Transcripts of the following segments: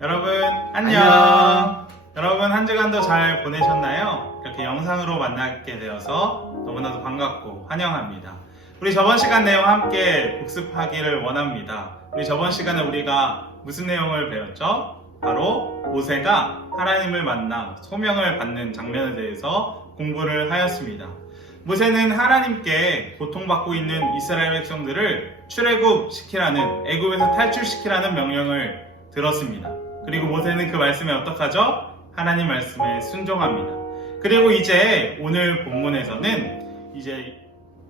여러분 안녕. 여러분 한 주간도 잘 보내셨나요? 이렇게 영상으로 만나게 되어서 너무나도 반갑고 환영합니다. 우리 저번 시간 내용 함께 복습하기를 원합니다. 우리 저번 시간에 우리가 무슨 내용을 배웠죠? 바로 모세가 하나님을 만나 소명을 받는 장면에 대해서 공부를 하였습니다. 모세는 하나님께 고통받고 있는 이스라엘 백성들을 출애굽시키라는, 애굽에서 탈출시키라는 명령을 들었습니다. 그리고 모세는 그 말씀에 어떡하죠? 하나님 말씀에 순종합니다. 그리고 이제 오늘 본문에서는 이제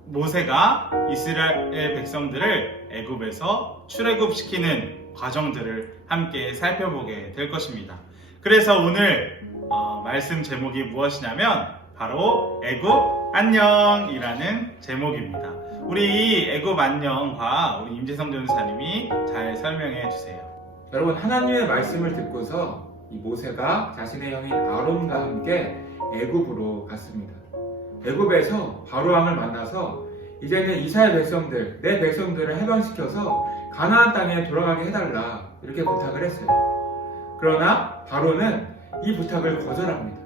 모세가 이스라엘 백성들을 애굽에서 출애굽시키는 과정들을 함께 살펴보게 될 것입니다. 그래서 오늘 말씀 제목이 무엇이냐면 바로 애굽 안녕이라는 제목입니다. 우리 이 애굽 안녕과 우리 임재성 전사님이 잘 설명해 주세요. 여러분, 하나님의 말씀을 듣고서 이 모세가 자신의 형인 아론과 함께 애굽으로 갔습니다. 애굽에서 바로왕을 만나서 이제는 이스라엘 백성들, 내 백성들을 해방시켜서 가나안 땅에 돌아가게 해달라 이렇게 부탁을 했어요. 그러나 바로는 이 부탁을 거절합니다.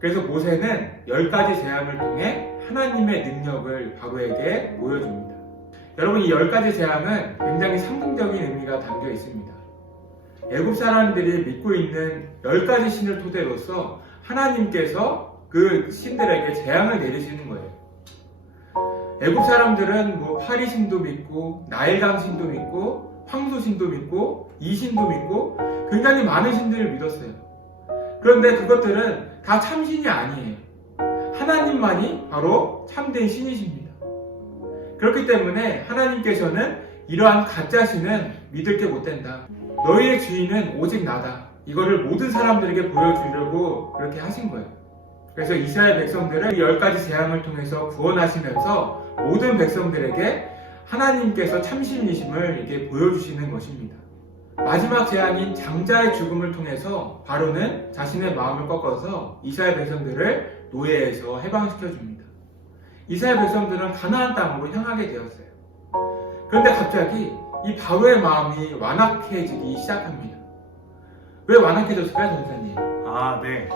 그래서 모세는 10가지 재앙을 통해 하나님의 능력을 바로에게 보여줍니다. 여러분, 이 10가지 재앙은 굉장히 상징적인 의미가 담겨 있습니다. 애굽 사람들이 믿고 있는 10가지 신을 토대로서 하나님께서 그 신들에게 재앙을 내리시는 거예요. 애굽 사람들은 파리신도 믿고 나일강 신도 믿고 황소신도 믿고 이신도 믿고 굉장히 많은 신들을 믿었어요. 그런데 그것들은 다 참신이 아니에요. 하나님만이 바로 참된 신이십니다. 그렇기 때문에 하나님께서는 이러한 가짜 신은 믿을 게 못 된다. 너희의 주인은 오직 나다. 이거를 모든 사람들에게 보여주려고 그렇게 하신 거예요. 그래서 이스라엘 백성들을 10가지 재앙을 통해서 구원하시면서 모든 백성들에게 하나님께서 참신이심을 이렇게 보여주시는 것입니다. 마지막 재앙인 장자의 죽음을 통해서 바로는 자신의 마음을 꺾어서 이스라엘 백성들을 노예에서 해방시켜줍니다. 이스라엘 백성들은 가나안 땅으로 향하게 되었어요. 그런데 갑자기 이 바로의 마음이 완악해지기 시작합니다. 왜 완악해졌을까요, 전사님? 네.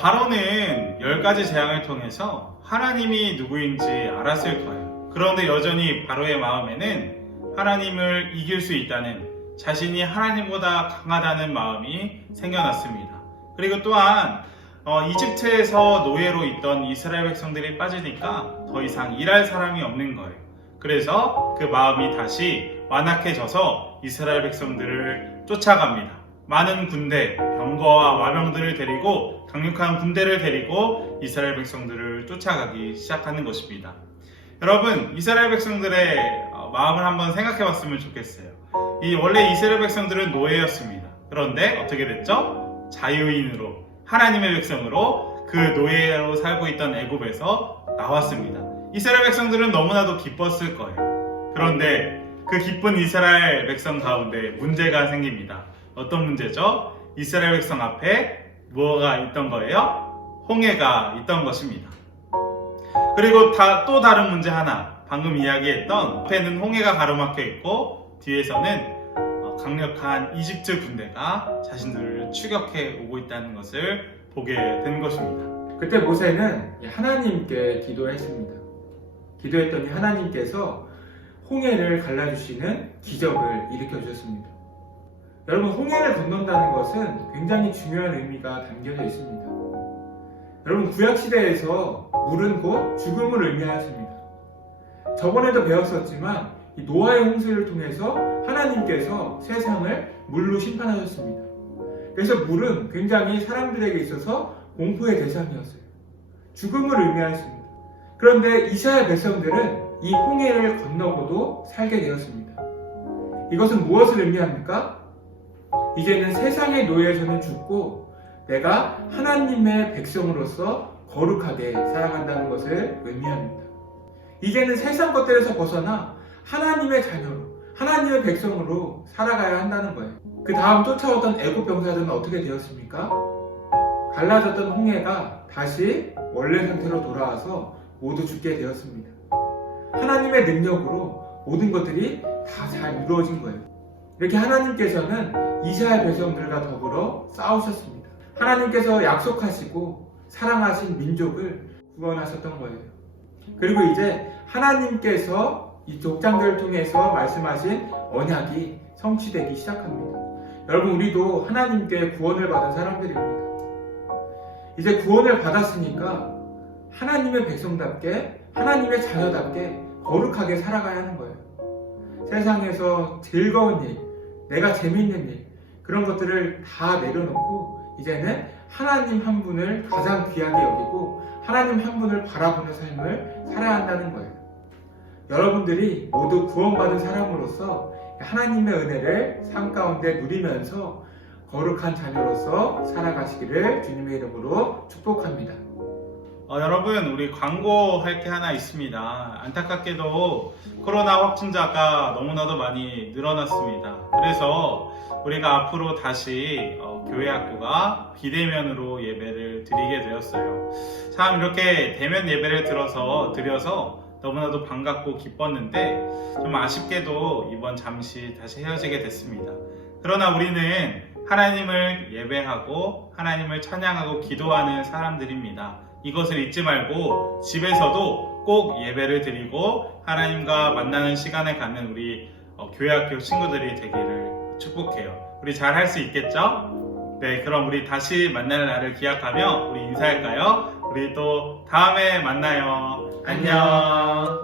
바로는 10가지 재앙을 통해서 하나님이 누구인지 알았을 거예요. 그런데 여전히 바로의 마음에는 하나님을 이길 수 있다는, 자신이 하나님보다 강하다는 마음이 생겨났습니다. 그리고 또한 이집트에서 노예로 있던 이스라엘 백성들이 빠지니까 더 이상 일할 사람이 없는 거예요. 그래서 그 마음이 다시 완악해져서 이스라엘 백성들을 쫓아갑니다. 많은 군대, 병거와 마병들을 데리고, 강력한 군대를 데리고 이스라엘 백성들을 쫓아가기 시작하는 것입니다. 여러분, 이스라엘 백성들의 마음을 한번 생각해 봤으면 좋겠어요. 원래 이스라엘 백성들은 노예였습니다. 그런데 어떻게 됐죠? 자유인으로, 하나님의 백성으로 그 노예로 살고 있던 애굽에서 나왔습니다. 이스라엘 백성들은 너무나도 기뻤을 거예요. 그런데 그 기쁜 이스라엘 백성 가운데 문제가 생깁니다. 어떤 문제죠? 이스라엘 백성 앞에 뭐가 있던 거예요? 홍해가 있던 것입니다. 그리고 또 다른 문제 하나, 방금 이야기했던 앞에는 홍해가 가로막혀 있고 뒤에서는 강력한 이집트 군대가 자신들을 추격해 오고 있다는 것을 보게 된 것입니다. 그때 모세는 하나님께 기도했습니다. 기도했더니 하나님께서 홍해를 갈라주시는 기적을 일으켜 주셨습니다. 여러분, 홍해를 건넌다는 것은 굉장히 중요한 의미가 담겨져 있습니다. 여러분, 구약시대에서 물은 곧 죽음을 의미하십니다. 저번에도 배웠었지만 이 노아의 홍수를 통해서 하나님께서 세상을 물로 심판하셨습니다. 그래서 물은 굉장히 사람들에게 있어서 공포의 대상이었어요. 죽음을 의미했습니다. 그런데 이스라엘 백성들은 이 홍해를 건너고도 살게 되었습니다. 이것은 무엇을 의미합니까? 이제는 세상의 노예에서는 죽고 내가 하나님의 백성으로서 거룩하게 살아간다는 것을 의미합니다. 이제는 세상 것들에서 벗어나 하나님의 자녀로, 하나님의 백성으로 살아가야 한다는 거예요. 그 다음 쫓아오던 애굽 병사들은 어떻게 되었습니까? 갈라졌던 홍해가 다시 원래 상태로 돌아와서 모두 죽게 되었습니다. 하나님의 능력으로 모든 것들이 다 잘 이루어진 거예요. 이렇게 하나님께서는 이스라엘 백성들과 더불어 싸우셨습니다. 하나님께서 약속하시고 사랑하신 민족을 구원하셨던 거예요. 그리고 이제 하나님께서 이 족장들을 통해서 말씀하신 언약이 성취되기 시작합니다. 여러분, 우리도 하나님께 구원을 받은 사람들입니다. 이제 구원을 받았으니까 하나님의 백성답게, 하나님의 자녀답게 거룩하게 살아가야 하는 거예요. 세상에서 즐거운 일, 내가 재미있는 일, 그런 것들을 다 내려놓고 이제는 하나님 한 분을 가장 귀하게 여기고 하나님 한 분을 바라보는 삶을 살아야 한다는 거예요. 여러분들이 모두 구원받은 사람으로서 하나님의 은혜를 삶 가운데 누리면서 거룩한 자녀로서 살아가시기를 주님의 이름으로 축복합니다. 여러분, 우리 광고할 게 하나 있습니다. 안타깝게도 코로나 확진자가 너무나도 많이 늘어났습니다. 그래서 우리가 앞으로 다시 교회 학교가 비대면으로 예배를 드리게 되었어요. 참 이렇게 대면 예배를 드려서 너무나도 반갑고 기뻤는데 좀 아쉽게도 이번 잠시 다시 헤어지게 됐습니다. 그러나 우리는 하나님을 예배하고 하나님을 찬양하고 기도하는 사람들입니다. 이것을 잊지 말고 집에서도 꼭 예배를 드리고 하나님과 만나는 시간을 갖는 우리 교회학교 친구들이 되기를 축복해요. 우리 잘 할 수 있겠죠? 네, 그럼 우리 다시 만날 날을 기약하며 우리 인사할까요? 우리 또 다음에 만나요. 안녕.